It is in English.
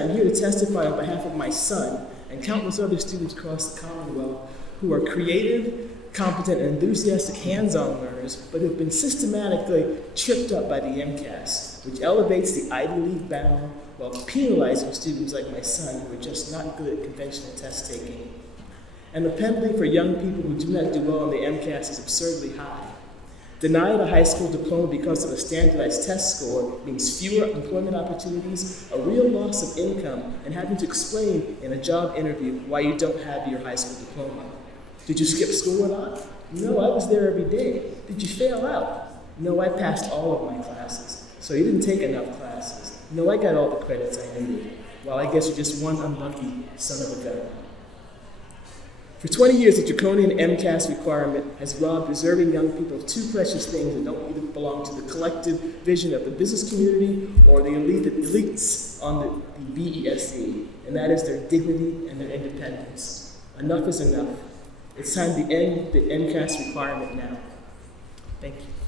I'm here to testify on behalf of my son and countless other students across the Commonwealth who are creative, competent, and enthusiastic hands-on learners, but have been systematically tripped up by the MCAS, which elevates the Ivy League bound while penalizing students like my son who are just not good at conventional test taking. And the penalty for young people who do not do well on the MCAS is absurdly high. Denied a high school diploma because of a standardized test score means fewer employment opportunities, a real loss of income, and having to explain in a job interview why you don't have your high school diploma. Did you skip school or not? No, I was there every day. Did you fail out? No, I passed all of my classes. So you didn't take enough classes. No, I got all the credits I needed. Well, I guess you're just one unlucky son of a gun. For 20 years, the draconian MCAS requirement has robbed deserving young people of two precious things that don't either belong to the collective vision of the business community or the elites on the BESE, and that is their dignity and their independence. Enough is enough. It's time to end the MCAS requirement now. Thank you.